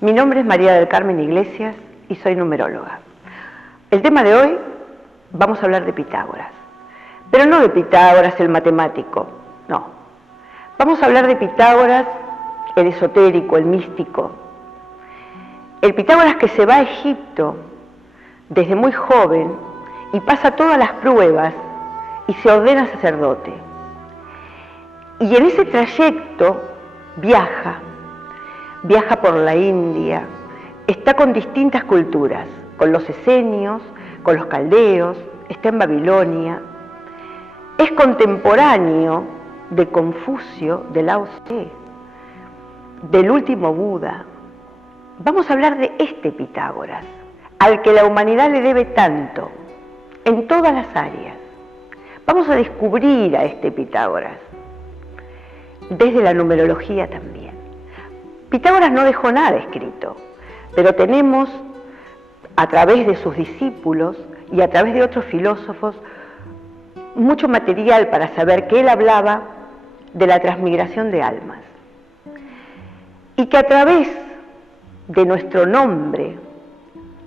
Mi nombre es María del Carmen Iglesias y soy numeróloga. El tema de hoy vamos a hablar de Pitágoras, pero no de Pitágoras el matemático, no. Vamos a hablar de Pitágoras el esotérico, el místico. El Pitágoras que se va a Egipto desde muy joven y pasa todas las pruebas y se ordena sacerdote. Y en ese trayecto viaja por la India, está con distintas culturas, con los esenios, con los caldeos, está en Babilonia, es contemporáneo de Confucio, de Lao Tse, del último Buda. Vamos a hablar de este Pitágoras, al que la humanidad le debe tanto, en todas las áreas. Vamos a descubrir a este Pitágoras, desde la numerología también. Pitágoras no dejó nada escrito, pero tenemos, a través de sus discípulos y a través de otros filósofos, mucho material para saber que él hablaba de la transmigración de almas. Y que a través de nuestro nombre,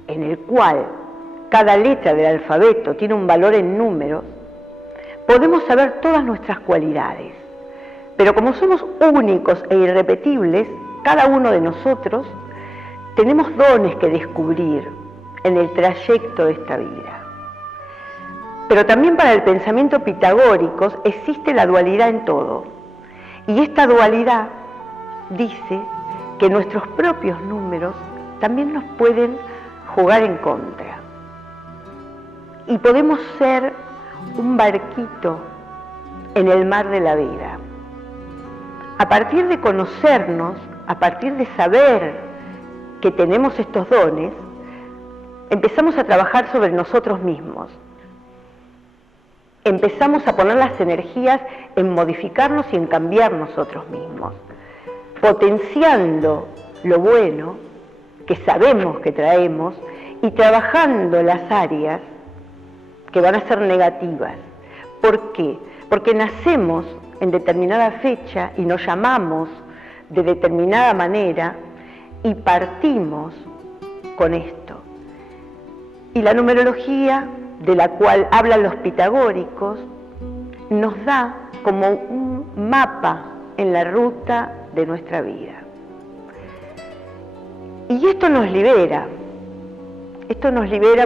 en el cual cada letra del alfabeto tiene un valor en números, podemos saber todas nuestras cualidades. Pero como somos únicos e irrepetibles, cada uno de nosotros tenemos dones que descubrir en el trayecto de esta vida. Pero también para el pensamiento pitagórico existe la dualidad en todo. Y esta dualidad dice que nuestros propios números también nos pueden jugar en contra. Y podemos ser un barquito en el mar de la vida. A partir de conocernos, a partir de saber que tenemos estos dones, empezamos a trabajar sobre nosotros mismos. Empezamos a poner las energías en modificarnos y en cambiar nosotros mismos, potenciando lo bueno que sabemos que traemos y trabajando las áreas que van a ser negativas. ¿Por qué? Porque nacemos en determinada fecha y nos llamamos de determinada manera y partimos con esto. Y la numerología, de la cual hablan los pitagóricos, nos da como un mapa en la ruta de nuestra vida. Y esto nos libera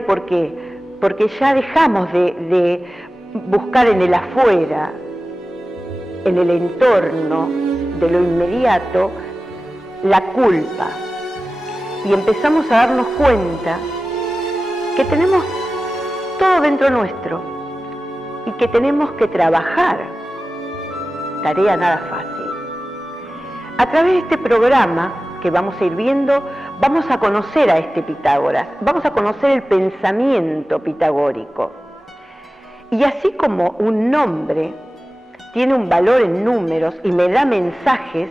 porque ya dejamos de buscar en el afuera, en el entorno de lo inmediato, la culpa. Y empezamos a darnos cuenta que tenemos todo dentro nuestro y que tenemos que trabajar. Tarea nada fácil. A través de este programa que vamos a ir viendo, vamos a conocer a este Pitágoras, vamos a conocer el pensamiento pitagórico. Y así como un nombre tiene un valor en números y me da mensajes,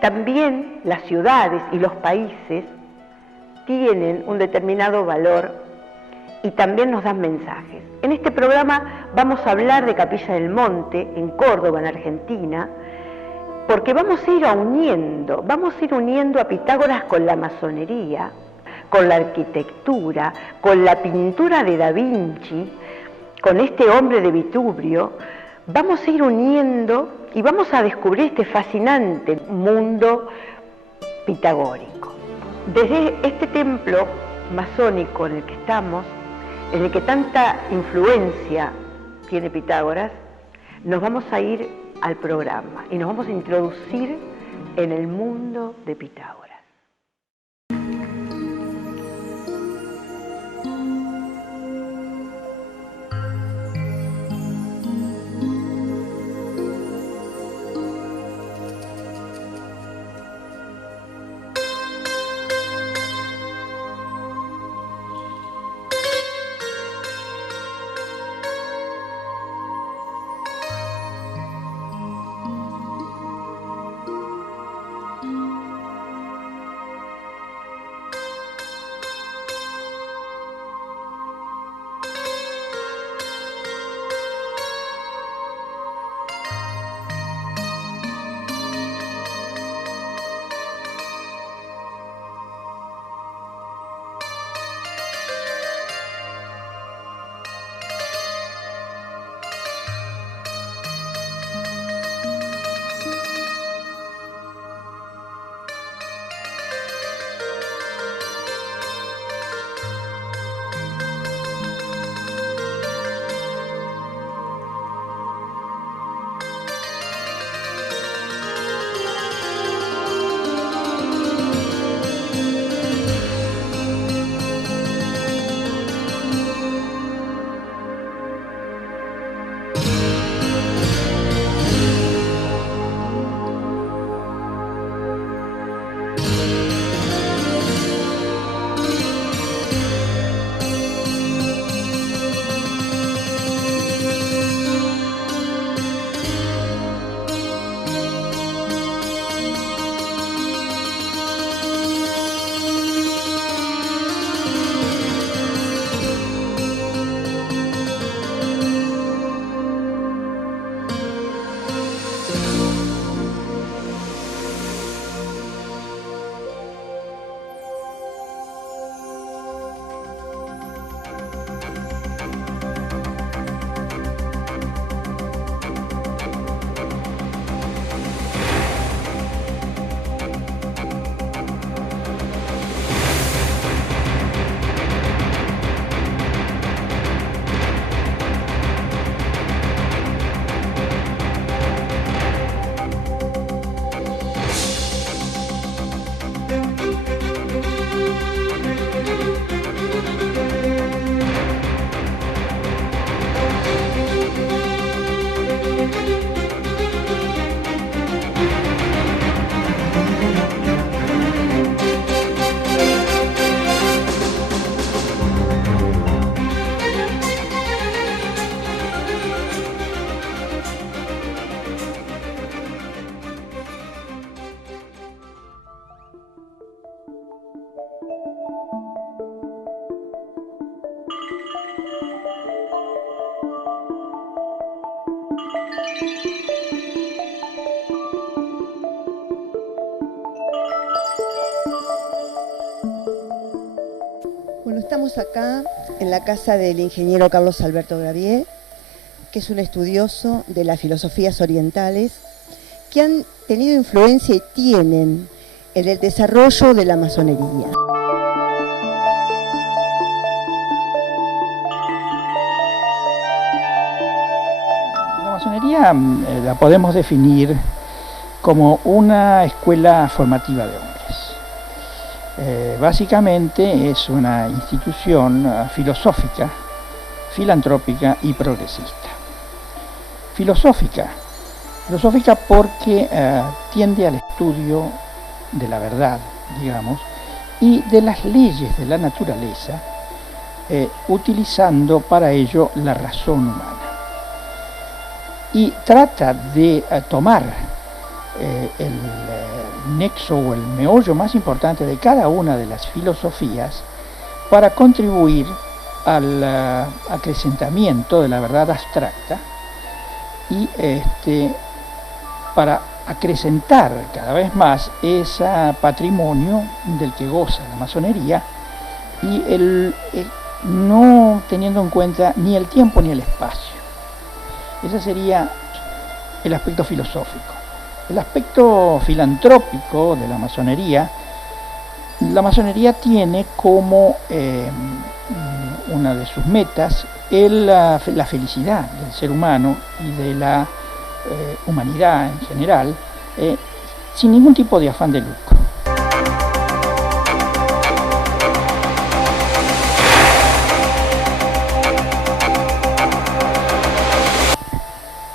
también las ciudades y los países tienen un determinado valor y también nos dan mensajes. En este programa vamos a hablar de Capilla del Monte, en Córdoba, en Argentina, porque vamos a ir uniendo a Pitágoras con la masonería, con la arquitectura, con la pintura de Da Vinci, con este hombre de Vitruvio. Vamos a ir uniendo y vamos a descubrir este fascinante mundo pitagórico. Desde este templo masónico en el que estamos, en el que tanta influencia tiene Pitágoras, nos vamos a ir al programa y nos vamos a introducir en el mundo de Pitágoras. Estamos acá en la casa del ingeniero Carlos Alberto Gravier, que es un estudioso de las filosofías orientales que han tenido influencia y tienen en el desarrollo de la masonería. La masonería la podemos definir como una escuela formativa de hombres. Básicamente es una institución filosófica, filantrópica y progresista. Filosófica porque tiende al estudio de la verdad, digamos, y de las leyes de la naturaleza, utilizando para ello la razón humana. Y trata de tomar el nexo o el meollo más importante de cada una de las filosofías para contribuir al acrecentamiento de la verdad abstracta y para acrecentar cada vez más ese patrimonio del que goza la masonería y no teniendo en cuenta ni el tiempo ni el espacio. Ese sería el aspecto filosófico. El aspecto filantrópico de la masonería tiene como una de sus metas la felicidad del ser humano y de la humanidad en general, sin ningún tipo de afán de lucro.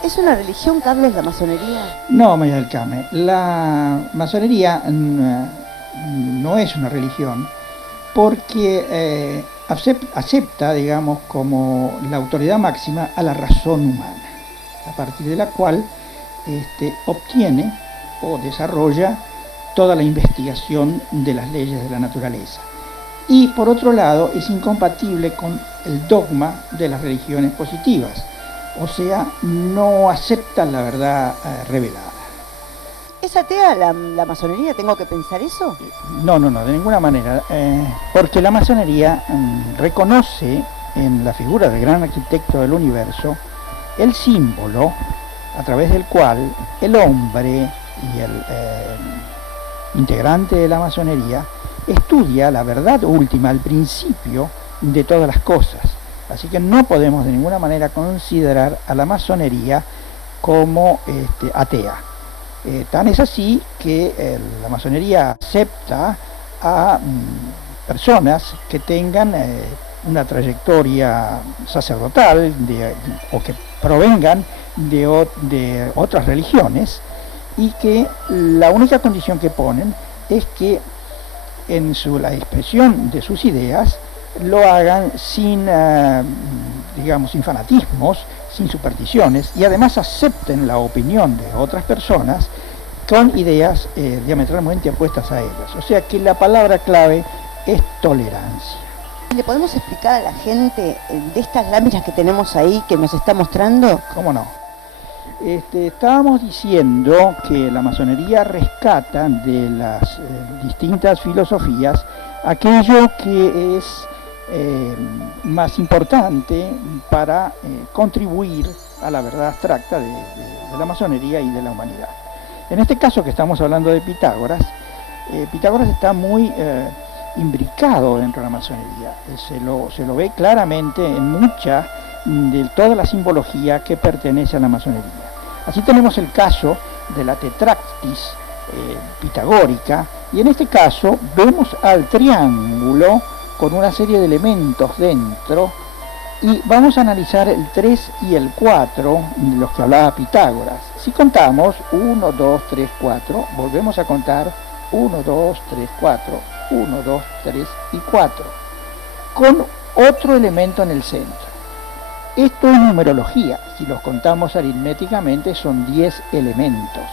¿Es una religión, Carlos, la masonería? No, María del Carmen, la masonería no es una religión porque acepta, digamos, como la autoridad máxima a la razón humana, a partir de la cual obtiene o desarrolla toda la investigación de las leyes de la naturaleza. Y por otro lado, es incompatible con el dogma de las religiones positivas. O sea, no aceptan la verdad revelada. ¿Es atea la masonería? ¿Tengo que pensar eso? No, de ninguna manera. Porque la masonería reconoce en la figura del gran arquitecto del universo el símbolo a través del cual el hombre y el integrante de la masonería estudia la verdad última, el principio de todas las cosas. Así que no podemos de ninguna manera considerar a la masonería como atea. Tan es así que la masonería acepta a personas que tengan una trayectoria sacerdotal o que provengan de otras religiones y que la única condición que ponen es que en la expresión de sus ideas lo hagan sin fanatismos, sin supersticiones, y además acepten la opinión de otras personas con ideas diametralmente opuestas a ellas. O sea que la palabra clave es tolerancia. ¿Le podemos explicar a la gente de estas láminas que tenemos ahí que nos está mostrando? ¿Cómo no? Estábamos diciendo que la masonería rescata de las distintas filosofías aquello que es más importante para contribuir a la verdad abstracta de la masonería y de la humanidad. En este caso que estamos hablando de Pitágoras, Pitágoras está muy imbricado dentro de la masonería. Se lo ve claramente en mucha de toda la simbología que pertenece a la masonería. Así tenemos el caso de la tetractis pitagórica, y en este caso vemos al triángulo con una serie de elementos dentro, y vamos a analizar el 3 y el 4 de los que hablaba Pitágoras. Si contamos 1, 2, 3, 4, volvemos a contar 1, 2, 3, 4, 1, 2, 3 y 4, con otro elemento en el centro. Esto es numerología, si los contamos aritméticamente son 10 elementos.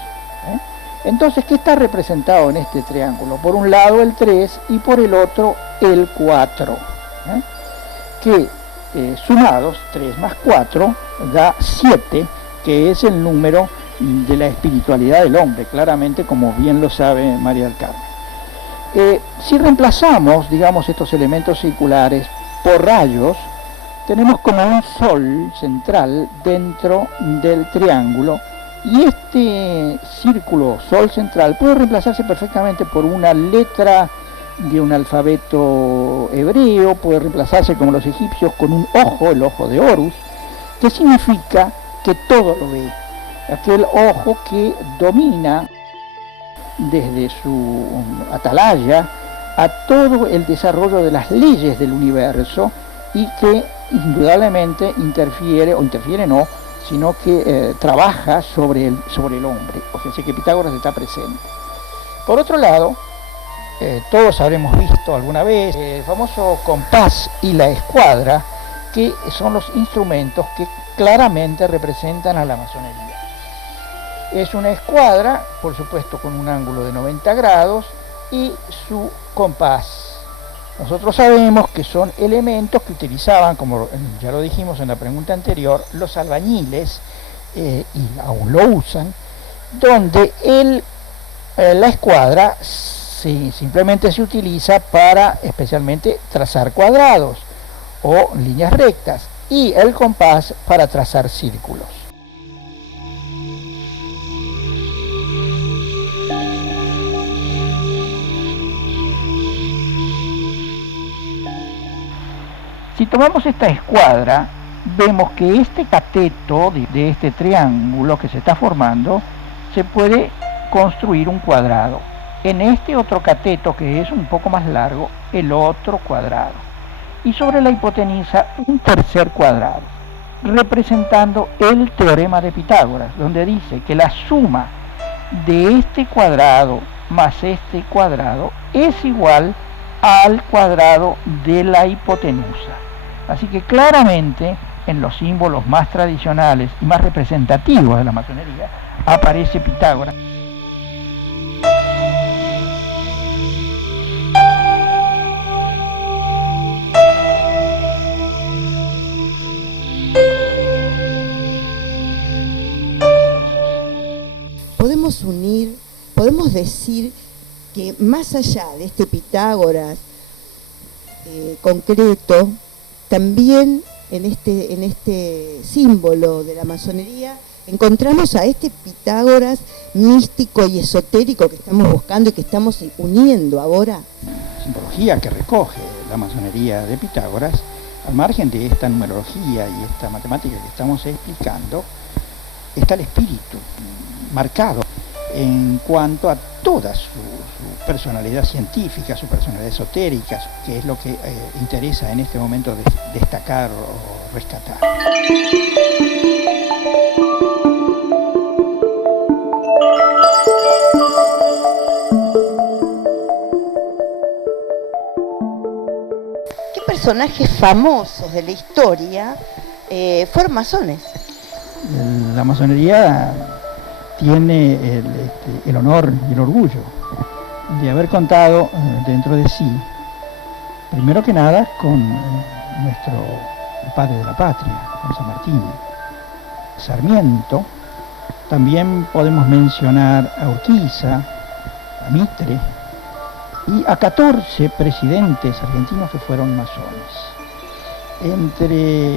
Entonces, ¿qué está representado en este triángulo? Por un lado el 3 y por el otro el 4, que sumados, 3 más 4, da 7, que es el número de la espiritualidad del hombre, claramente, como bien lo sabe María del Carmen. Si reemplazamos, digamos, estos elementos circulares por rayos, tenemos como un sol central dentro del triángulo, y este círculo sol central puede reemplazarse perfectamente por una letra de un alfabeto hebreo, puede reemplazarse como los egipcios con un ojo, el ojo de Horus, que significa que todo lo ve, aquel ojo que domina desde su atalaya a todo el desarrollo de las leyes del universo, y que indudablemente interfiere no, sino que trabaja sobre el hombre. O sea, que Pitágoras está presente. Por otro lado, todos habremos visto alguna vez el famoso compás y la escuadra, que son los instrumentos que claramente representan a la masonería. Es una escuadra, por supuesto, con un ángulo de 90 grados y su compás. Nosotros sabemos que son elementos que utilizaban, como ya lo dijimos en la pregunta anterior, los albañiles, y aún lo usan, donde la escuadra simplemente se utiliza para especialmente trazar cuadrados o líneas rectas, y el compás para trazar círculos. Si tomamos esta escuadra, vemos que este cateto de este triángulo que se está formando, se puede construir un cuadrado. En este otro cateto, que es un poco más largo, el otro cuadrado. Y sobre la hipotenusa, un tercer cuadrado, representando el teorema de Pitágoras, donde dice que la suma de este cuadrado más este cuadrado es igual al cuadrado de la hipotenusa. Así que claramente en los símbolos más tradicionales y más representativos de la masonería aparece Pitágoras. Podemos decir que más allá de este Pitágoras concreto, también en este símbolo de la masonería encontramos a este Pitágoras místico y esotérico que estamos buscando y que estamos uniendo ahora. Simbología que recoge la masonería de Pitágoras, al margen de esta numerología y esta matemática que estamos explicando, está el espíritu marcado en cuanto a toda su personalidad científica, su personalidad esotérica, que es lo que interesa en este momento destacar o rescatar. ¿Qué personajes famosos de la historia fueron masones? La masonería tiene el honor y el orgullo de haber contado dentro de sí, primero que nada, con nuestro padre de la patria, con San Martín, Sarmiento. También podemos mencionar a Urquiza, a Mitre y a 14 presidentes argentinos que fueron masones. Entre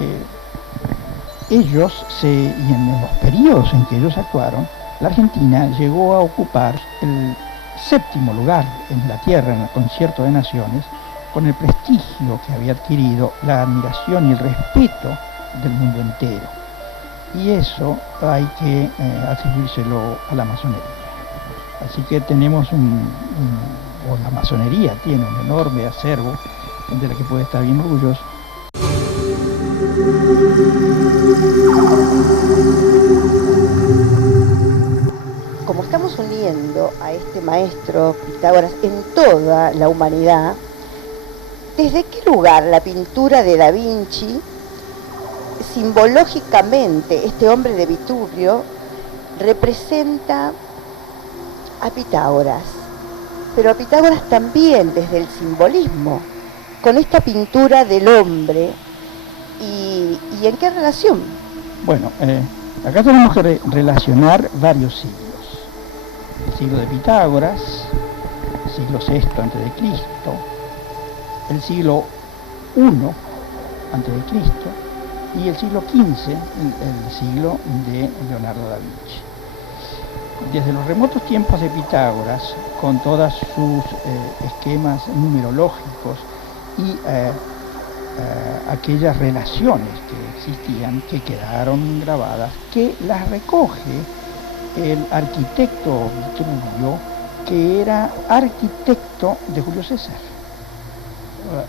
ellos, y en los periodos en que ellos actuaron, la Argentina llegó a ocupar el 7º lugar en la tierra en el Concierto de Naciones, con el prestigio que había adquirido, la admiración y el respeto del mundo entero. Y eso hay que atribuírselo a la masonería. Así que tenemos la masonería tiene un enorme acervo de la que puede estar bien orgulloso. Como estamos uniendo a este maestro Pitágoras en toda la humanidad, ¿desde qué lugar la pintura de Da Vinci, simbológicamente, este hombre de Vitruvio, representa a Pitágoras? Pero a Pitágoras también desde el simbolismo, con esta pintura del hombre, ¿y en qué relación? Bueno, acá tenemos que relacionar varios siglos. El siglo de Pitágoras, el siglo VI a.C., el siglo I a.C. y el siglo XV, el siglo de Leonardo da Vinci. Desde los remotos tiempos de Pitágoras, con todos sus esquemas numerológicos y aquellas relaciones que existían, que quedaron grabadas, que las recoge el arquitecto Vitruvio, que era arquitecto de Julio César,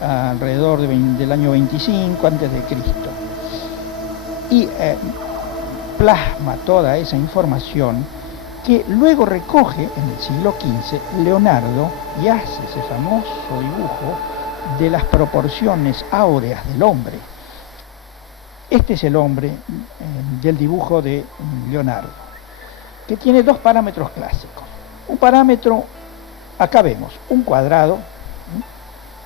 alrededor del año 25 a.C. Y plasma toda esa información que luego recoge en el siglo XV Leonardo y hace ese famoso dibujo de las proporciones áureas del hombre. Este es el hombre del dibujo de Leonardo, que tiene dos parámetros clásicos. Un parámetro, acá vemos, un cuadrado,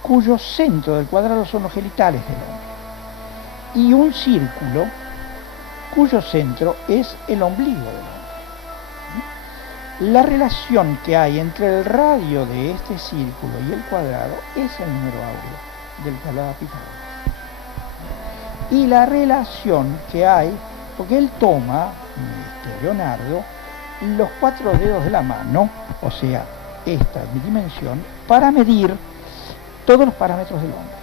cuyo centro del cuadrado son los genitales del hombre, y un círculo, cuyo centro es el ombligo del hombre. La relación que hay entre el radio de este círculo y el cuadrado es el número áureo del que hablaba Pitágoras. Y la relación que hay, porque él toma, Leonardo, los 4 dedos de la mano, o sea, esta dimensión, para medir todos los parámetros del hombre.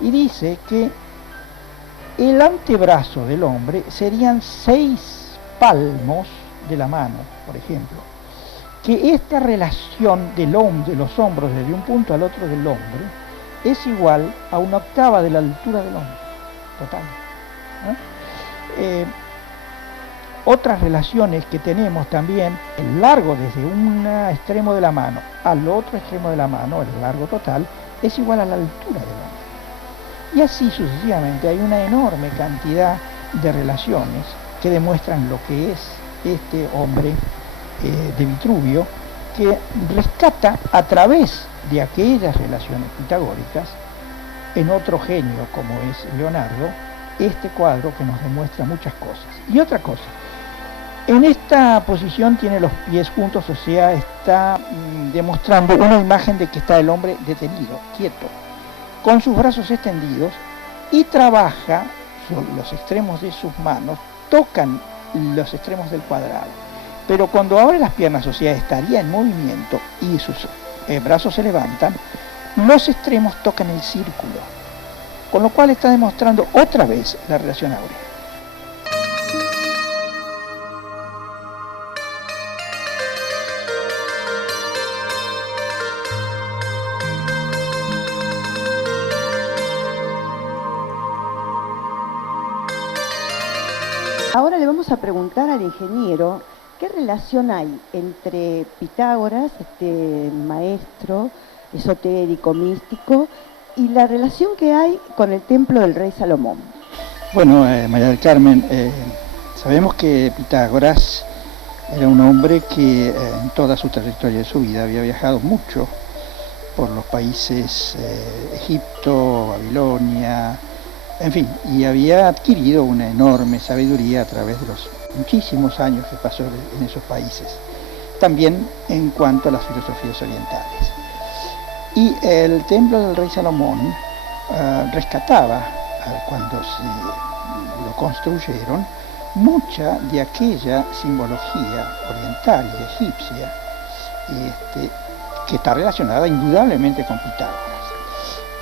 Y dice que el antebrazo del hombre serían 6 palmos de la mano, por ejemplo, que esta relación de los hombros desde un punto al otro del hombre es igual a 1/8 de la altura del hombre total. Otras relaciones que tenemos también, el largo desde un extremo de la mano al otro extremo de la mano, el largo total, es igual a la altura del hombre. Y así sucesivamente hay una enorme cantidad de relaciones que demuestran lo que es este hombre de Vitruvio, que rescata a través de aquellas relaciones pitagóricas, en otro genio como es Leonardo, este cuadro que nos demuestra muchas cosas. Y otra cosa, en esta posición tiene los pies juntos, o sea, está demostrando una imagen de que está el hombre detenido, quieto, con sus brazos extendidos, y trabaja sobre los extremos de sus manos, tocan los extremos del cuadrado. Pero cuando abre las piernas, o sea, estaría en movimiento y sus brazos se levantan, los extremos tocan el círculo, con lo cual está demostrando otra vez la relación áurea. Ahora le vamos a preguntar al ingeniero qué relación hay entre Pitágoras, este maestro esotérico, místico, y la relación que hay con el templo del rey Salomón. Bueno, María del Carmen, sabemos que Pitágoras era un hombre que en toda su trayectoria de su vida había viajado mucho por los países Egipto, Babilonia, en fin, y había adquirido una enorme sabiduría a través de los muchísimos años que pasó en esos países, también en cuanto a las filosofías orientales. Y el templo del rey Salomón rescataba, cuando se lo construyeron, mucha de aquella simbología oriental y egipcia, que está relacionada indudablemente con Pitágoras.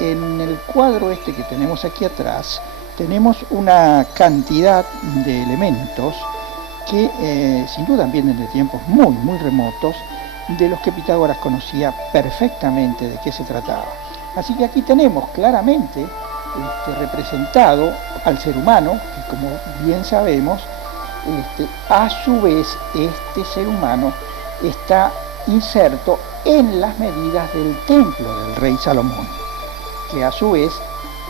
En el cuadro este que tenemos aquí atrás, tenemos una cantidad de elementos que sin duda vienen de tiempos muy, muy remotos, de los que Pitágoras conocía perfectamente de qué se trataba. Así que aquí tenemos claramente representado al ser humano, que como bien sabemos, a su vez este ser humano está inserto en las medidas del templo del rey Salomón, que a su vez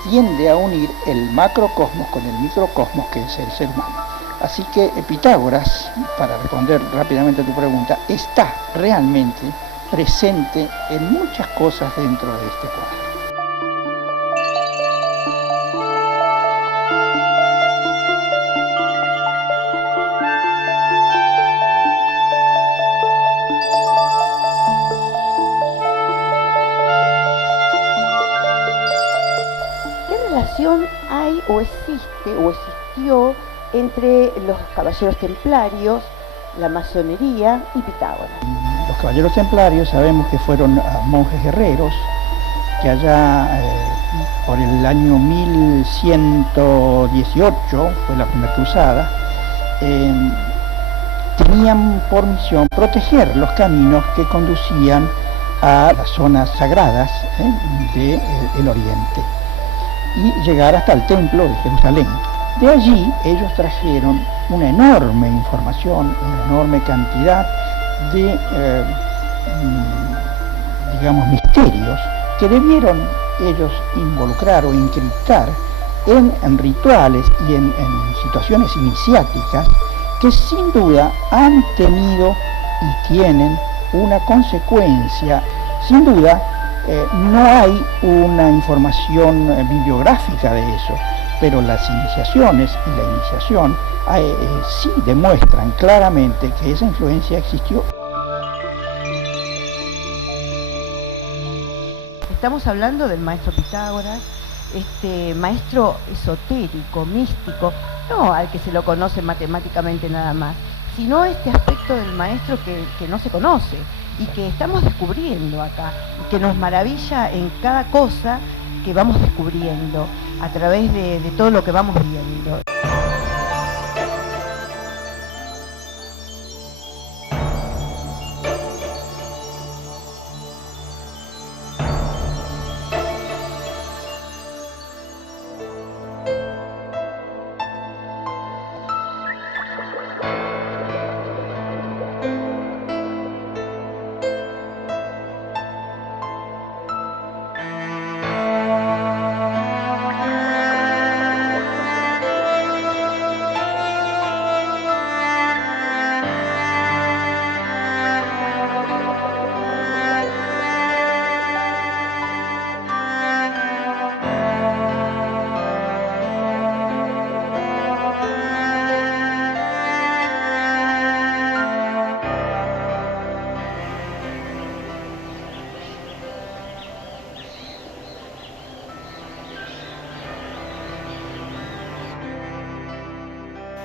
tiende a unir el macrocosmos con el microcosmos, que es el ser humano. Así que Pitágoras, para responder rápidamente a tu pregunta, está realmente presente en muchas cosas dentro de este cuadro. relación hay o existe o existió entre los caballeros templarios, la masonería y Pitágoras? Los caballeros templarios sabemos que fueron monjes guerreros que allá por el año 1118, fue la primera cruzada, tenían por misión proteger los caminos que conducían a las zonas sagradas del Oriente y llegar hasta el templo de Jerusalén. De allí ellos trajeron una enorme información, una enorme cantidad de, digamos, misterios que debieron ellos involucrar o encriptar en rituales y en situaciones iniciáticas que sin duda han tenido y tienen una consecuencia. Sin duda no hay una información bibliográfica de eso, pero las iniciaciones y la iniciación sí demuestran claramente que esa influencia existió. Estamos hablando del maestro Pitágoras, este maestro esotérico, místico, no al que se lo conoce matemáticamente nada más, sino este aspecto del maestro que no se conoce y que estamos descubriendo acá, y que nos maravilla en cada cosa que vamos descubriendo a través de todo lo que vamos viendo.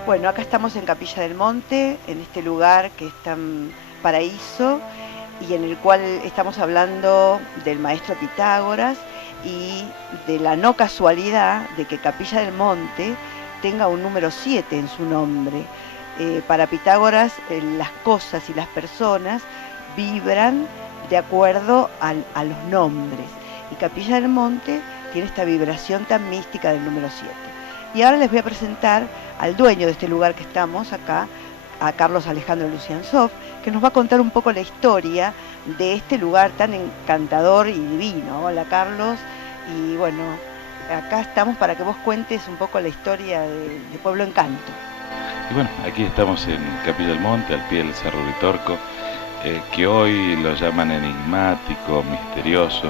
Bueno, acá estamos en Capilla del Monte, en este lugar que es tan paraíso y en el cual estamos hablando del maestro Pitágoras y de la no casualidad de que Capilla del Monte tenga un número 7 en su nombre. Para Pitágoras las cosas y las personas vibran de acuerdo a los nombres y Capilla del Monte tiene esta vibración tan mística del número 7. Y ahora les voy a presentar al dueño de este lugar que estamos acá, a Carlos Alejandro Luciansov, que nos va a contar un poco la historia de este lugar tan encantador y divino. Hola Carlos, y bueno, acá estamos para que vos cuentes un poco la historia de Pueblo Encanto. Y bueno, aquí estamos en Capilla del Monte, al pie del Cerro Uritorco, que hoy lo llaman enigmático, misterioso,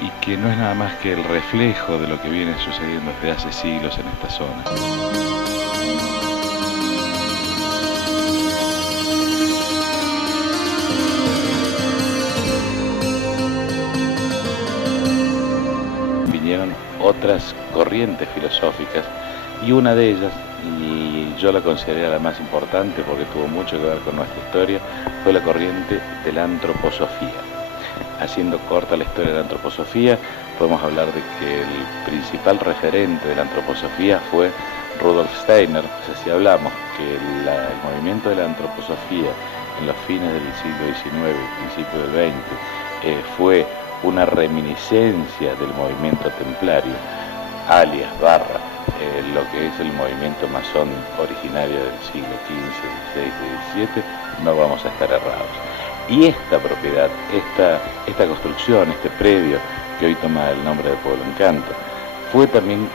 y que no es nada más que el reflejo de lo que viene sucediendo desde hace siglos en esta zona. Vinieron otras corrientes filosóficas y una de ellas, y yo la consideré la más importante porque tuvo mucho que ver con nuestra historia, fue la corriente de la antroposofía. Haciendo corta la historia de la antroposofía, podemos hablar de que el principal referente de la antroposofía fue Rudolf Steiner. Si hablamos que el movimiento de la antroposofía en los fines del siglo XIX, principio del XX, fue una reminiscencia del movimiento templario, alias barra, lo que es el movimiento masón originario del siglo XV, XVI y XVII, no vamos a estar errados. Y esta propiedad, esta construcción, este predio que hoy toma el nombre de Pueblo Encanto, fue también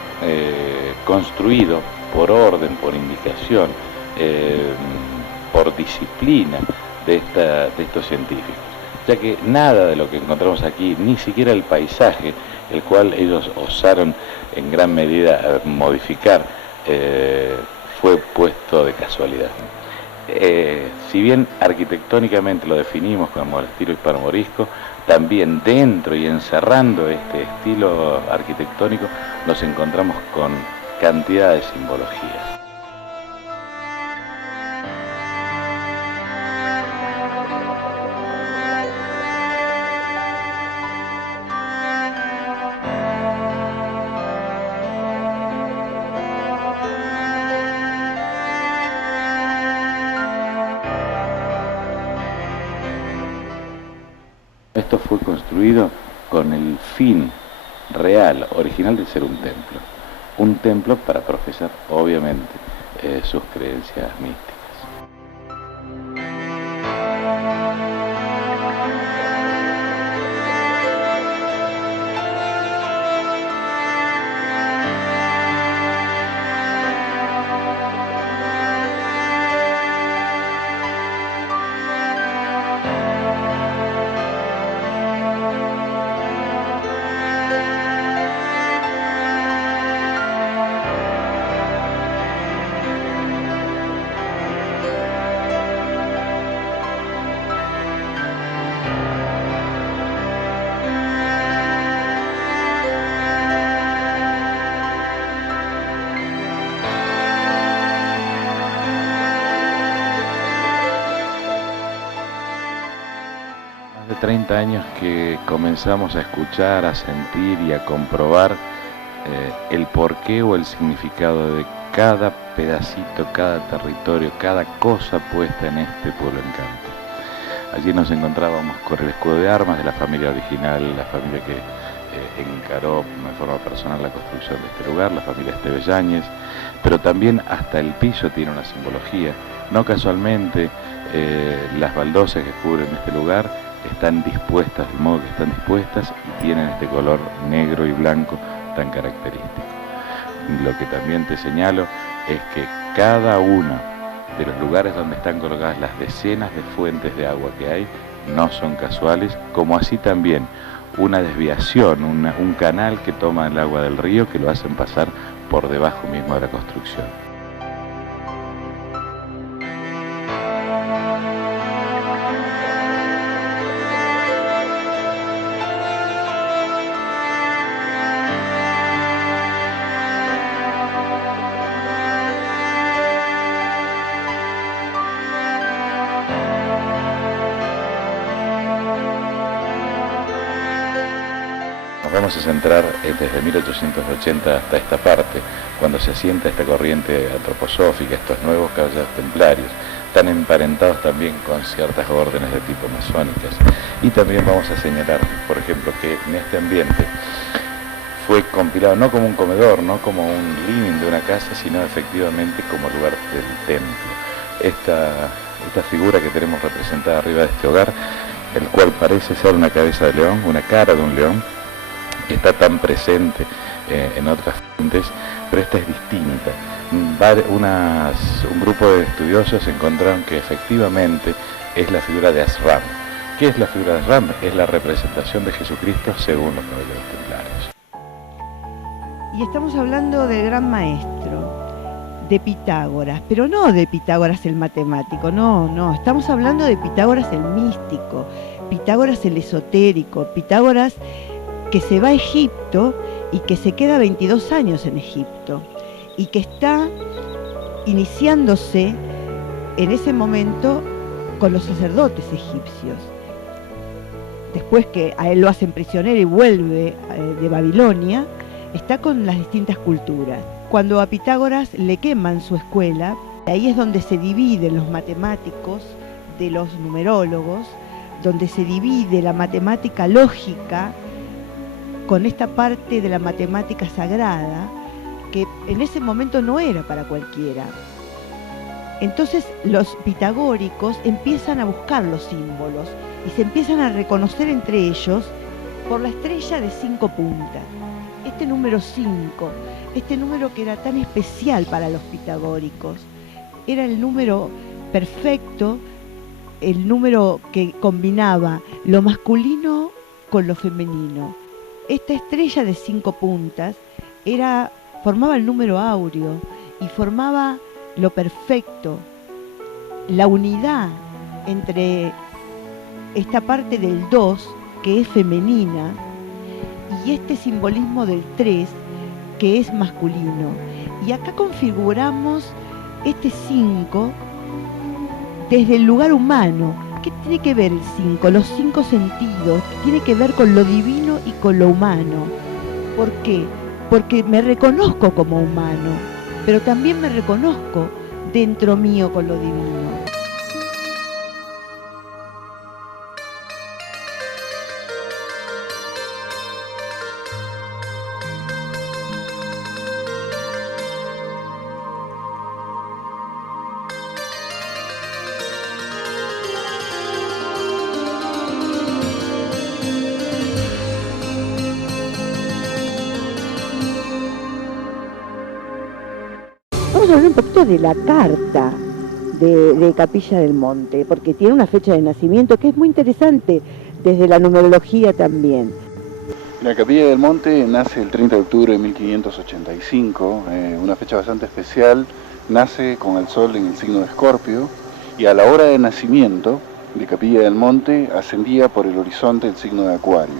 construido por orden, por indicación, por disciplina de estos científicos, ya que nada de lo que encontramos aquí, ni siquiera el paisaje, el cual ellos osaron en gran medida modificar, fue puesto de casualidad. si bien arquitectónicamente lo definimos como el estilo hispano-morisco, también dentro y encerrando este estilo arquitectónico nos encontramos con cantidad de simbologías. Esto fue construido con el fin real, original de ser un templo para profesar obviamente sus creencias místicas. Hace 30 años que comenzamos a escuchar, a sentir y a comprobar el porqué o el significado de cada pedacito, cada territorio, cada cosa puesta en este pueblo encanto. Allí nos encontrábamos con el escudo de armas de la familia original, la familia que encaró de forma personal la construcción de este lugar, la familia Esteve Yáñez, pero también hasta el piso tiene una simbología. No casualmente las baldosas que cubren este lugar están dispuestas, de modo que están dispuestas y tienen este color negro y blanco tan característico. Lo que también te señalo es que cada uno de los lugares donde están colocadas las decenas de fuentes de agua que hay no son casuales, como así también una desviación, un canal que toma el agua del río que lo hacen pasar por debajo mismo de la construcción. Vamos a centrar desde 1880 hasta esta parte, cuando se asienta esta corriente antroposófica, estos nuevos caballeros templarios, tan emparentados también con ciertas órdenes de tipo masónicas. Y también vamos a señalar, por ejemplo, que en este ambiente fue compilado no como un comedor, no como un living de una casa, sino efectivamente como lugar del templo. Esta figura que tenemos representada arriba de este hogar, el cual parece ser una cabeza de león, una cara de un león, que está tan presente en otras fuentes, pero esta es distinta. Un grupo de estudiosos encontraron que efectivamente es la figura de Asram. ¿Qué es la figura de Asram? Es la representación de Jesucristo según los caballeros templarios. Y estamos hablando del gran maestro, de Pitágoras, pero no de Pitágoras el matemático, no, estamos hablando de Pitágoras el místico, Pitágoras el esotérico, Pitágoras que se va a Egipto y que se queda 22 años en Egipto y que está iniciándose en ese momento con los sacerdotes egipcios. Después que a él lo hacen prisionero y vuelve de Babilonia, está con las distintas culturas. Cuando a Pitágoras le queman su escuela, ahí es donde se dividen los matemáticos de los numerólogos, donde se divide la matemática lógica con esta parte de la matemática sagrada, que en ese momento no era para cualquiera. Entonces los pitagóricos empiezan a buscar los símbolos y se empiezan a reconocer entre ellos por la estrella de 5 puntas. Este número 5, este número que era tan especial para los pitagóricos, era el número perfecto, el número que combinaba lo masculino con lo femenino. Esta estrella de 5 puntas formaba el número áureo y formaba lo perfecto la unidad entre esta parte del 2, que es femenina, y este simbolismo del 3, que es masculino. Y acá configuramos este 5 desde el lugar humano. ¿Qué tiene que ver el 5? Los 5 sentidos, tiene que ver con lo divino y con lo humano. ¿Por qué? Porque me reconozco como humano, pero también me reconozco dentro mío con lo divino. Vamos a hablar un poquito de la carta de Capilla del Monte, porque tiene una fecha de nacimiento que es muy interesante desde la numerología también. La Capilla del Monte nace el 30 de octubre de 1585, una fecha bastante especial. Nace con el sol en el signo de Escorpio y a la hora de nacimiento de Capilla del Monte ascendía por el horizonte el signo de Acuario.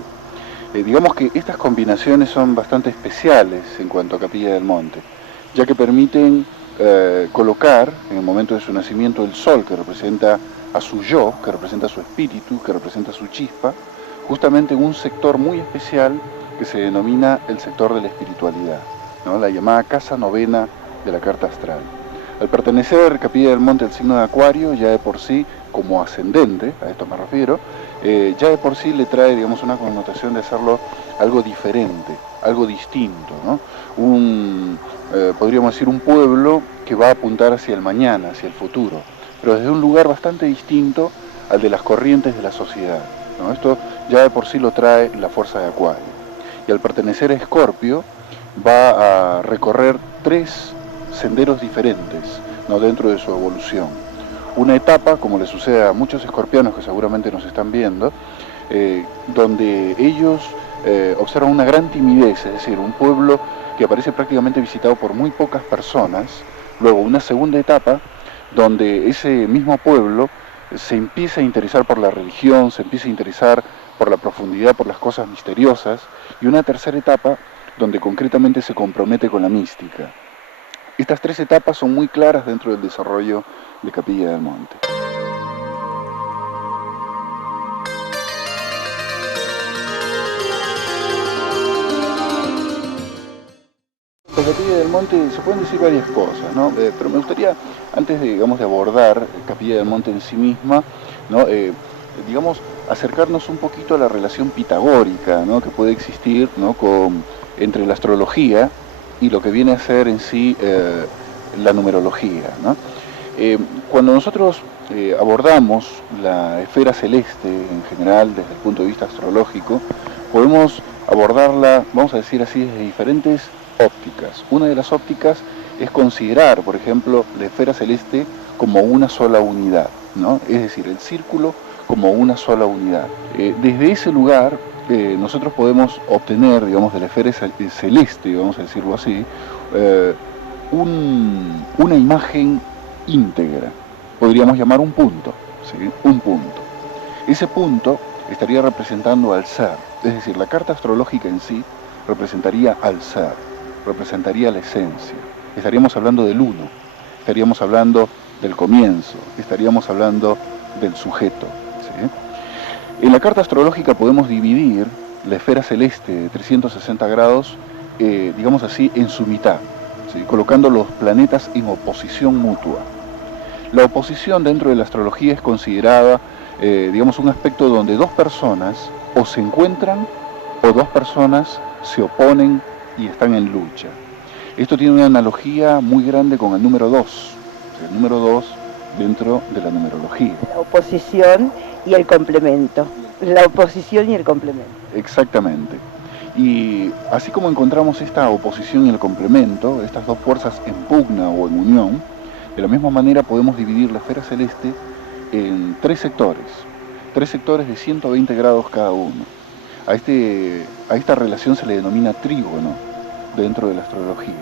Digamos que estas combinaciones son bastante especiales en cuanto a Capilla del Monte, ya que permiten colocar en el momento de su nacimiento el sol, que representa a su yo, que representa a su espíritu, que representa a su chispa, justamente en un sector muy especial que se denomina el sector de la espiritualidad, ¿no? La llamada casa novena de la carta astral. Al pertenecer Capilla del Monte al signo de Acuario, ya de por sí, como ascendente, a esto me refiero, ya de por sí le trae, digamos, una connotación de hacerlo algo diferente, algo distinto, ¿no? Podríamos decir un pueblo que va a apuntar hacia el mañana, hacia el futuro, pero desde un lugar bastante distinto al de las corrientes de la sociedad, ¿no? Esto ya de por sí lo trae la fuerza de Acuario. Y al pertenecer a Escorpio, va a recorrer 3 senderos diferentes, ¿no? Dentro de su evolución. Una etapa, como le sucede a muchos escorpianos que seguramente nos están viendo, donde ellos observan una gran timidez, es decir, un pueblo que aparece prácticamente visitado por muy pocas personas. Luego una segunda etapa donde ese mismo pueblo se empieza a interesar por la religión, se empieza a interesar por la profundidad, por las cosas misteriosas, y una tercera etapa donde concretamente se compromete con la mística. Estas 3 etapas son muy claras dentro del desarrollo de Capilla del Monte. De Capilla del Monte se pueden decir varias cosas, ¿no? Pero me gustaría, antes de, digamos, de abordar Capilla del Monte en sí misma, ¿no? Digamos, acercarnos un poquito a la relación pitagórica, ¿no? Que puede existir, ¿no? Entre la astrología y lo que viene a ser en sí la numerología, ¿no? Cuando nosotros abordamos la esfera celeste en general desde el punto de vista astrológico, podemos abordarla, vamos a decir así, desde diferentes ópticas. Una de las ópticas es considerar, por ejemplo, la esfera celeste como una sola unidad, ¿no? Es decir, el círculo como una sola unidad. Desde ese lugar nosotros podemos obtener, digamos, de la esfera celeste, vamos a decirlo así, una imagen íntegra, podríamos llamar un punto, ¿sí? Un punto. Ese punto estaría representando al ser, es decir, la carta astrológica en sí representaría al ser, representaría la esencia. Estaríamos hablando del uno, estaríamos hablando del comienzo, estaríamos hablando del sujeto, ¿sí? En la carta astrológica podemos dividir la esfera celeste de 360 grados, digamos así, en su mitad, ¿sí? Colocando los planetas en oposición mutua. La oposición dentro de la astrología es considerada, digamos, un aspecto donde 2 personas o se encuentran o 2 personas se oponen y están en lucha. Esto tiene una analogía muy grande con el número 2, o sea, el número 2 dentro de la numerología. La oposición y el complemento. La oposición y el complemento. Exactamente. Y así como encontramos esta oposición y el complemento, estas 2 fuerzas en pugna o en unión, de la misma manera podemos dividir la esfera celeste en 3 sectores de 120 grados cada uno. A esta relación se le denomina trígono dentro de la astrología.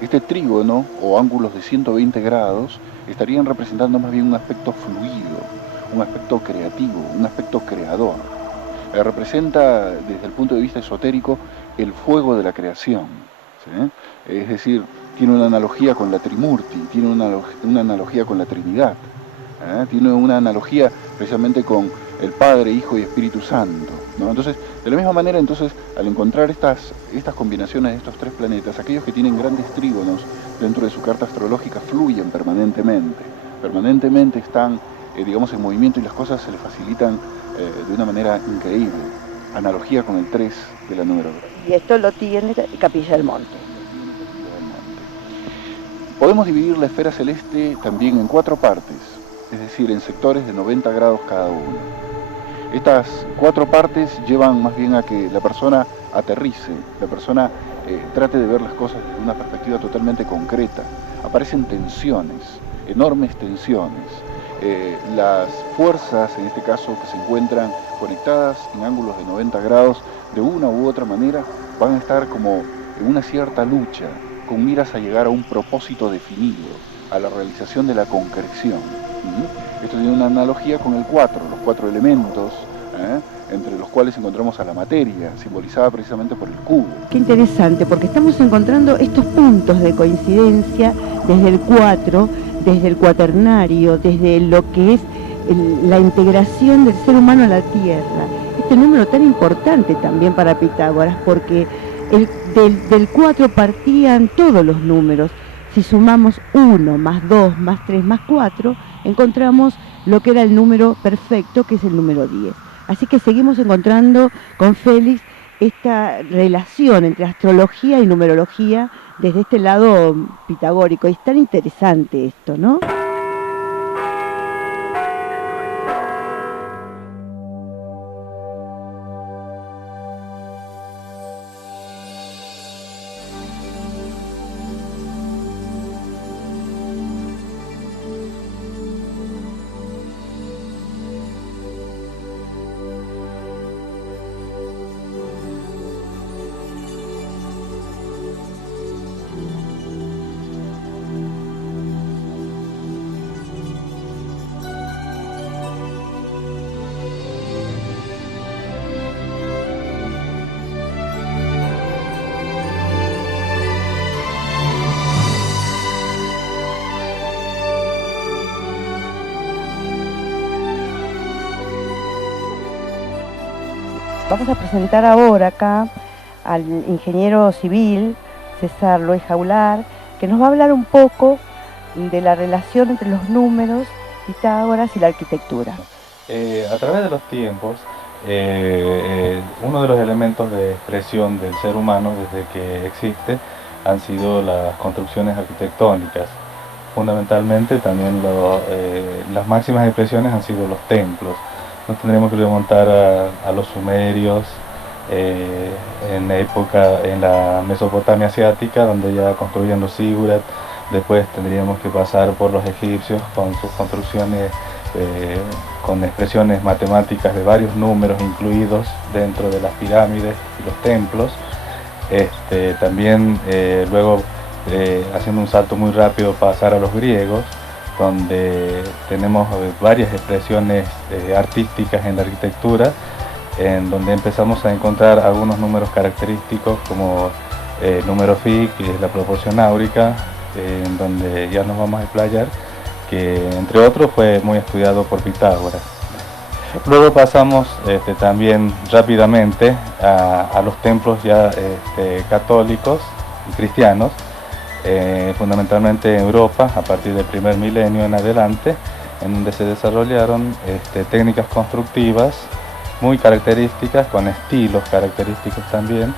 Este trígono o ángulos de 120 grados estarían representando más bien un aspecto fluido, un aspecto creativo, un aspecto creador. Representa desde el punto de vista esotérico el fuego de la creación, ¿sí? Es decir, tiene una analogía con la Trimurti, tiene una analogía con la Trinidad, tiene una analogía precisamente con el Padre, Hijo y Espíritu Santo, ¿no? Entonces, de la misma manera, entonces, al encontrar estas combinaciones de estos tres planetas, aquellos que tienen grandes trígonos dentro de su carta astrológica fluyen permanentemente están, digamos, en movimiento y las cosas se les facilitan de una manera increíble. Analogía con el 3 de la numerología. Y esto lo tiene Capilla del Monte. Podemos dividir la esfera celeste también en 4 partes, es decir, en sectores de 90 grados cada uno. Estas 4 partes llevan más bien a que la persona aterrice, la persona trate de ver las cosas desde una perspectiva totalmente concreta. Aparecen tensiones, enormes tensiones. Las fuerzas, en este caso, que se encuentran conectadas en ángulos de 90 grados, de una u otra manera, van a estar como en una cierta lucha, con miras a llegar a un propósito definido, a la realización de la concreción. Esto tiene una analogía con el 4, los 4 elementos, entre los cuales encontramos a la materia, simbolizada precisamente por el cubo. Qué interesante, porque estamos encontrando estos puntos de coincidencia desde el 4, desde el cuaternario, desde lo que es la integración del ser humano a la Tierra. Este número tan importante también para Pitágoras, porque del 4 partían todos los números. Si sumamos 1 más 2 más 3 más 4, encontramos lo que era el número perfecto, que es el número 10. Así que seguimos encontrando con Félix esta relación entre astrología y numerología desde este lado pitagórico. Y es tan interesante esto, ¿no? Vamos a presentar ahora acá al ingeniero civil César Lois Jaular, que nos va a hablar un poco de la relación entre los números, Pitágoras y la arquitectura. A través de los tiempos, uno de los elementos de expresión del ser humano desde que existe han sido las construcciones arquitectónicas. Fundamentalmente también las máximas expresiones han sido los templos. Nos tendremos que remontar a los sumerios, en la Mesopotamia asiática, donde ya construían los zigurats. Después tendríamos que pasar por los egipcios con sus construcciones con expresiones matemáticas de varios números incluidos dentro de las pirámides y los templos. También luego, haciendo un salto muy rápido, pasar a los griegos, donde tenemos varias expresiones artísticas en la arquitectura, en donde empezamos a encontrar algunos números característicos como el número phi, que es la proporción áurica, en donde ya nos vamos a explayar, que entre otros fue muy estudiado por Pitágoras. Luego pasamos también rápidamente a los templos ya católicos y cristianos, fundamentalmente en Europa, a partir del primer milenio en adelante, en donde se desarrollaron técnicas constructivas muy características, con estilos característicos también,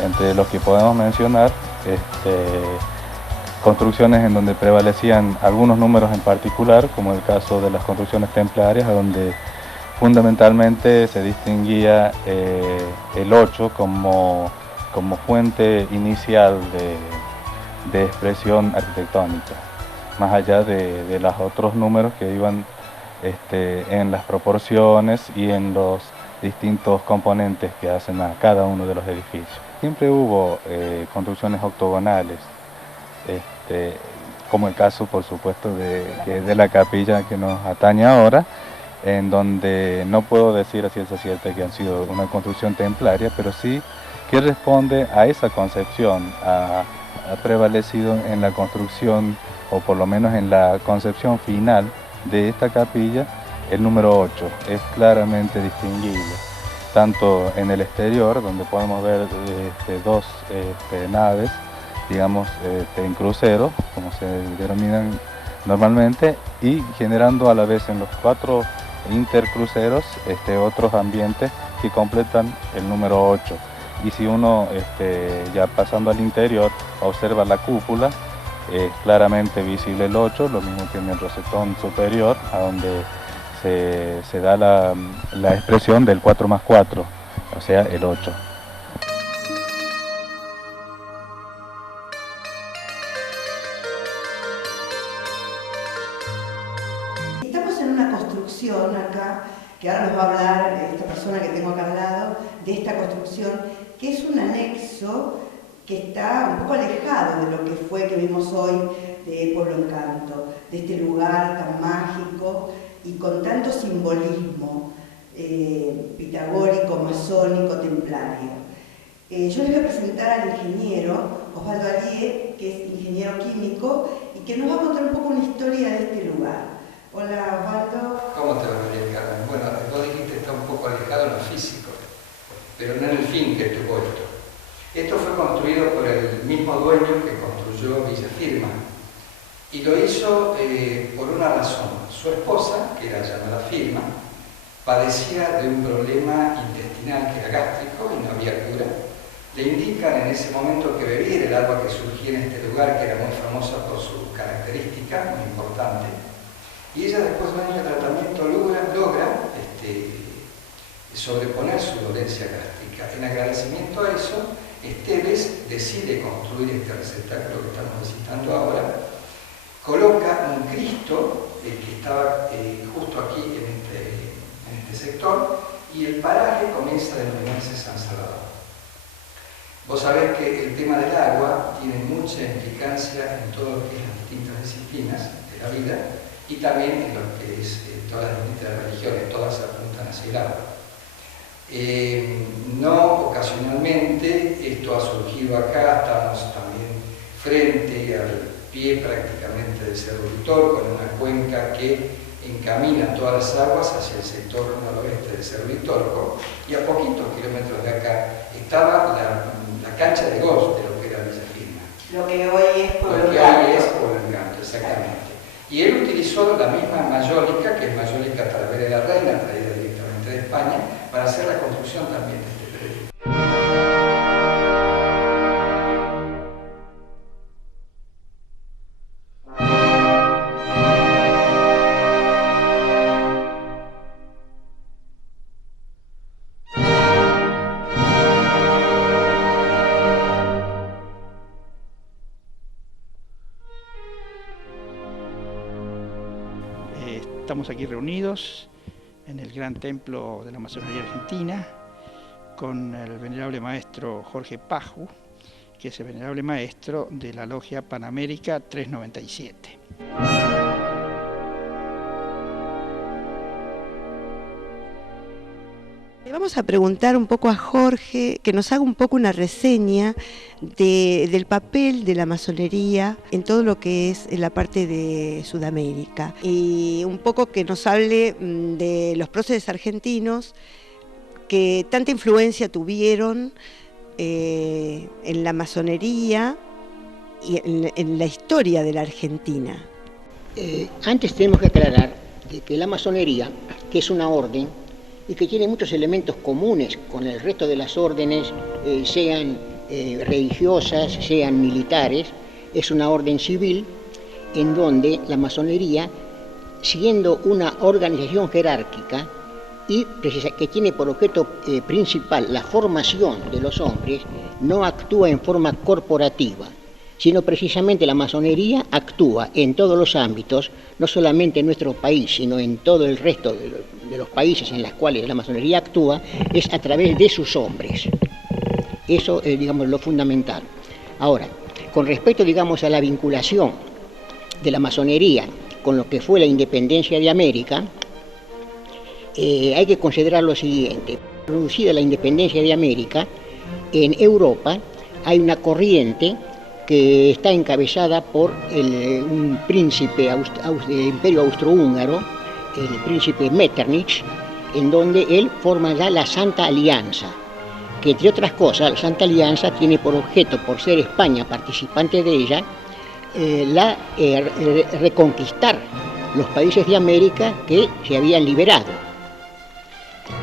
entre los que podemos mencionar construcciones en donde prevalecían algunos números en particular, como el caso de las construcciones templarias, donde fundamentalmente se distinguía el 8 como fuente inicial de expresión arquitectónica, más allá de los otros números que iban en las proporciones y en los distintos componentes que hacen a cada uno de los edificios. Siempre hubo construcciones octogonales, como el caso, por supuesto, de la capilla que nos atañe ahora, en donde no puedo decir a ciencia cierta que han sido una construcción templaria, pero sí que responde a esa concepción, ha prevalecido en la construcción, o por lo menos en la concepción final de esta capilla, el número 8, es claramente distinguible, tanto en el exterior, donde podemos ver dos naves, digamos, en crucero, como se denominan normalmente, y generando a la vez en los 4 intercruceros otros ambientes que completan el número 8. Y si uno, ya pasando al interior, observa la cúpula, es claramente visible el 8, lo mismo que en el rosetón superior, a donde se da la expresión del 4 más 4, o sea, el 8. Estamos en una construcción acá, que ahora nos va a hablar esta persona que tengo acá al lado, de esta construcción, que es un anexo que está un poco alejado de lo que fue que vimos hoy de Pueblo Encanto, de este lugar tan mágico y con tanto simbolismo pitagórico, masónico, templario. Yo les voy a presentar al ingeniero Osvaldo Alié, que es ingeniero químico y que nos va a contar un poco una historia de este lugar. Hola, Osvaldo. ¿Cómo te va, María Carmen? Bueno, vos dijiste que está un poco alejado en lo físico, pero no en el fin que tuvo esto. Esto fue construido por el mismo dueño que construyó Villa Firma y lo hizo por una razón. Su esposa, que era llamada Firma, padecía de un problema intestinal que era gástrico y no había cura. Le indican en ese momento que beber el agua que surgía en este lugar, que era muy famosa por su característica, muy importante. Y ella, después de un año de tratamiento, logra sobreponer su dolencia gástrica. En agradecimiento a eso, Esteves decide construir este receptáculo que estamos visitando ahora, coloca un Cristo que estaba justo aquí en este sector, y el paraje comienza a denominarse San Salvador. Vos sabés que el tema del agua tiene mucha implicancia en todo lo que es las distintas disciplinas de la vida y también en lo que es todas las distintas religiones, todas apuntan hacia el agua. No ocasionalmente, esto ha surgido acá, estamos también frente al pie prácticamente del Cerro Vitor, con una cuenca que encamina todas las aguas hacia el sector noroeste del Cerro Vitorco, y a poquitos kilómetros de acá estaba la cancha de golf de lo que era Villa Firma. Lo que hoy es Pueblo Encanto. Lo que hoy es Pueblo Encanto, exactamente. Y él utilizó la misma mayólica, que es mayólica Talavera de la Reina, traída directamente de España, para hacer la construcción también de este predio. Estamos aquí reunidos en el gran templo de la masonería argentina con el venerable maestro Jorge Paju, que es el venerable maestro de la logia Panamérica 397. Le vamos a preguntar un poco a Jorge que nos haga un poco una reseña del papel de la masonería en todo lo que es la parte de Sudamérica y un poco que nos hable de los próceres argentinos que tanta influencia tuvieron en la masonería y en la historia de la Argentina. Antes tenemos que aclarar de que la masonería, que es una orden y que tiene muchos elementos comunes con el resto de las órdenes, sean religiosas, sean militares, es una orden civil en donde la masonería, siendo una organización jerárquica y que tiene por objeto principal la formación de los hombres, no actúa en forma corporativa, sino precisamente la masonería actúa en todos los ámbitos, no solamente en nuestro país, sino en todo el resto de los países en los cuales la masonería actúa, es a través de sus hombres. Eso es, digamos, lo fundamental. Ahora, con respecto, digamos, a la vinculación de la masonería con lo que fue la independencia de América, hay que considerar lo siguiente. Producida la independencia de América, en Europa hay una corriente que está encabezada por un príncipe del Imperio Austrohúngaro, el príncipe Metternich, en donde él forma ya la Santa Alianza, que entre otras cosas, la Santa Alianza tiene por objeto, por ser España participante de ella, reconquistar los países de América que se habían liberado.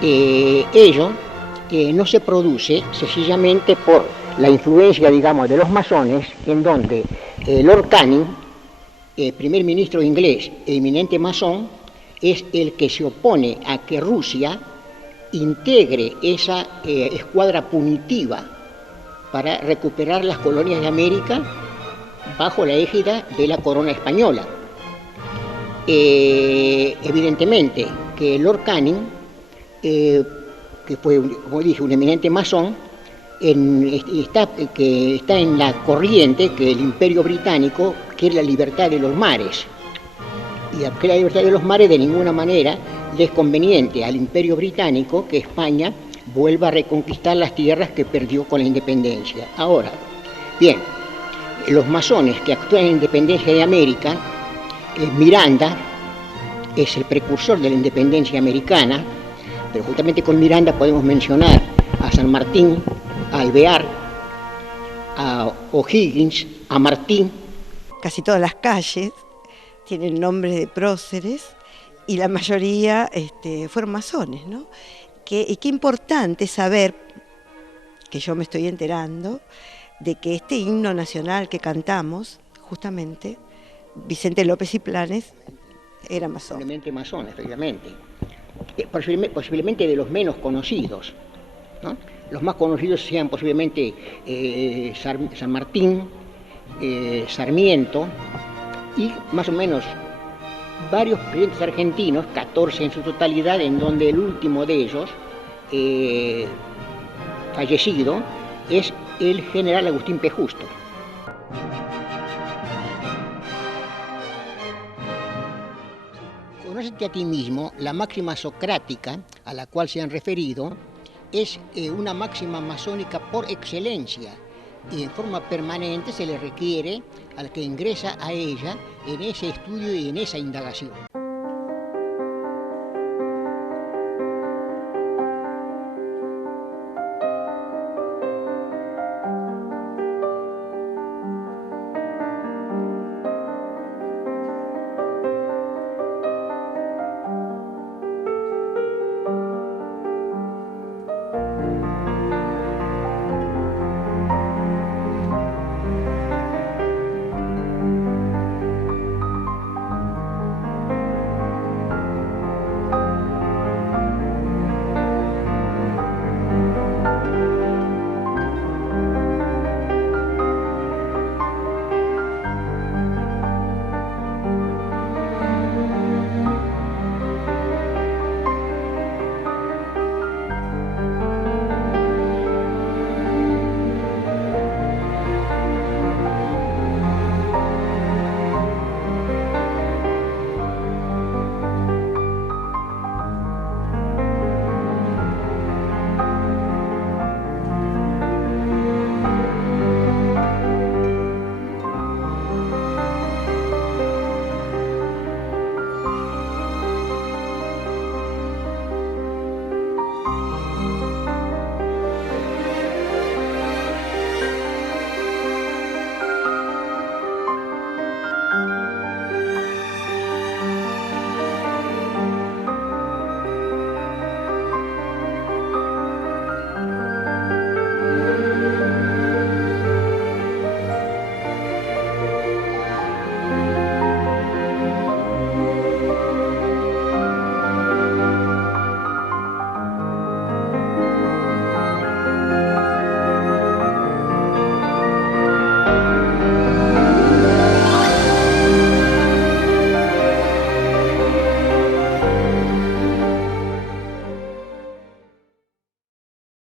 Ello no se produce sencillamente por la influencia, digamos, de los masones, en donde Lord Canning, primer ministro inglés e eminente masón, es el que se opone a que Rusia integre esa escuadra punitiva para recuperar las colonias de América bajo la égida de la corona española. Evidentemente que Lord Canning, que fue, como dije, un eminente masón, que está en la corriente que el Imperio Británico quiere la libertad de los mares. Y que la libertad de los mares de ninguna manera le es conveniente al Imperio Británico que España vuelva a reconquistar las tierras que perdió con la independencia. Ahora, bien, los masones que actúan en la independencia de América, Miranda es el precursor de la independencia americana, pero justamente con Miranda podemos mencionar a San Martín, a Alvear, a O'Higgins, a Martín. Casi todas las calles tienen nombres de próceres y la mayoría fueron masones, ¿no? Y qué importante saber, que yo me estoy enterando, de que este himno nacional que cantamos, justamente, Vicente López y Planes, era masón. Posiblemente masón, efectivamente. Posiblemente de los menos conocidos, ¿no? Los más conocidos sean posiblemente San Martín, Sarmiento y más o menos varios presidentes argentinos, 14 en su totalidad, en donde el último de ellos, fallecido, es el general Agustín P. Justo. Conócete a ti mismo, la máxima socrática a la cual se han referido, es una máxima masónica por excelencia y en forma permanente se le requiere al que ingresa a ella en ese estudio y en esa indagación.